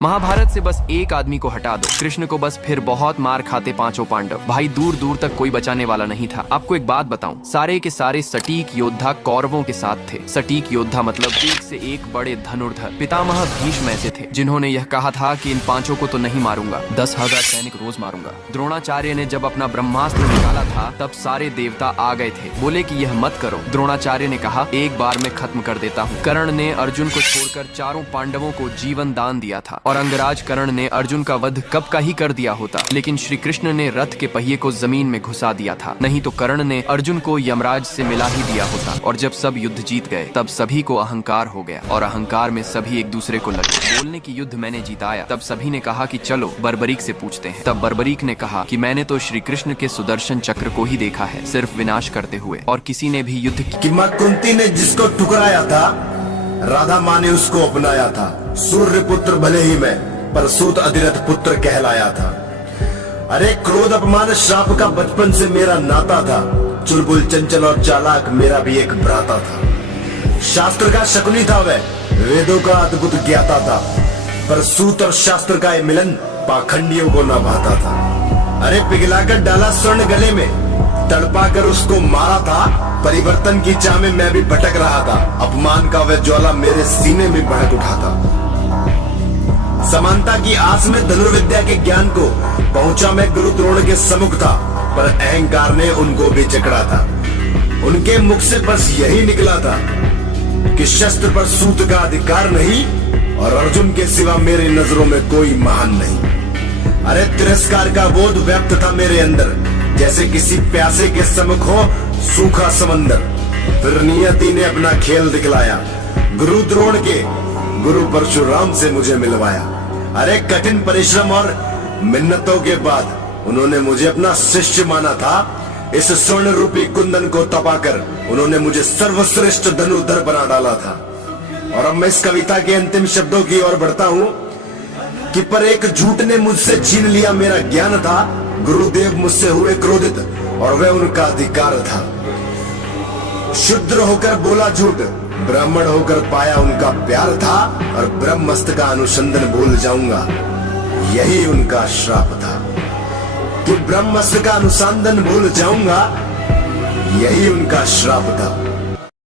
महाभारत से बस एक आदमी को हटा दो, कृष्ण को बस, फिर बहुत मार खाते पांचों पांडव। भाई दूर दूर तक कोई बचाने वाला नहीं था। आपको एक बात बताऊं, सारे के सारे सटीक योद्धा कौरवों के साथ थे। सटीक योद्धा मतलब एक से एक बड़े धनुर्धर। पितामह भीष्म ऐसे थे जिन्होंने यह कहा था कि इन पांचों को तो नहीं मारूंगा, 10,000 सैनिक रोज मारूंगा। द्रोणाचार्य ने जब अपना ब्रह्मास्त्र निकाला था तब सारे देवता आ गए थे, बोले कि यह मत करो। द्रोणाचार्य ने कहा एक बार में खत्म कर देता हूँ। कर्ण ने अर्जुन को छोड़कर चारों पांडवों को जीवन दान दिया था और अंगराज कर्ण ने अर्जुन का वध कब का ही कर दिया होता, लेकिन श्री कृष्ण ने रथ के पहिए को जमीन में घुसा दिया था। नहीं तो कर्ण ने अर्जुन को यमराज से मिला ही दिया होता। और जब सब युद्ध जीत गए तब सभी को अहंकार हो गया और अहंकार में सभी एक दूसरे को लगे बोलने की युद्ध मैंने जीताया। तब सभी ने कहा कि चलो बर्बरीक से पूछते हैं। तब बर्बरीक ने कहा कि मैंने तो श्री कृष्ण के सुदर्शन चक्र को ही देखा है, सिर्फ विनाश करते हुए, और किसी ने भी युद्ध कि मां कुंती ने जिसको ठुकराया था राधा माँ ने उसको अपनाया था। सूर्य पुत्र भले ही मैं पर सूत अधिरथ पुत्र कहलाया था। अरे क्रोध अपमान श्राप का बचपन से मेरा नाता था। चुलबुल चंचल और चालाक मेरा भी एक भ्राता था। शास्त्र का शकुनी था वह, वेदों का अद्भुत ज्ञाता था, पर सूत और शास्त्र का ये मिलन पाखंडियों को न भाता था। अरे पिघलाकर डाला स्वर्ण गले में, तड़पा कर उसको मारा था। परिवर्तन की चाह में मैं भी भटक रहा था। अपमान का वह ज्वाला मेरे सीने में भड़क उठा था। समानता की आस में धनुर्विद्या के ज्ञान को पहुंचा मैं गुरु द्रोण के सम्मुख था, पर अहंकार ने उनको भी जकड़ा था। उनके मुख से बस यही निकला था कि शस्त्र पर सूत का अधिकार नहीं और अर्जुन के सिवा मेरी नजरों में कोई महान नहीं। अरे तिरस्कार का बोध व्याप्त था मेरे अंदर, जैसे किसी प्यासे के सम्मुख हो सूखा समंदर। फिर नियति ने अपना खेल दिखलाया, गुरु द्रोण के गुरु परशुराम से मुझे मिलवाया। अरे कठिन परिश्रम और मिन्नतों के बाद उन्होंने मुझे अपना शिष्य माना था। इस स्वर्ण रूपी कुंदन को तपाकर उन्होंने मुझे सर्वश्रेष्ठ धनुर्धर बना डाला था। और अब मैं इस कविता के अंतिम शब्दों की ओर बढ़ता हूँ कि पर एक झूठ ने मुझसे छीन लिया मेरा ज्ञान था। गुरुदेव मुझसे हुए क्रोधित और वह उनका अधिकार था। शूद्र होकर बोला झूठ, ब्राह्मण होकर पाया उनका प्यार था, और ब्रह्मस्त्र का अनुसंधान भूल जाऊंगा यही उनका श्राप था। कि ब्रह्मस्त्र का अनुसंधान भूल जाऊंगा यही उनका श्राप था।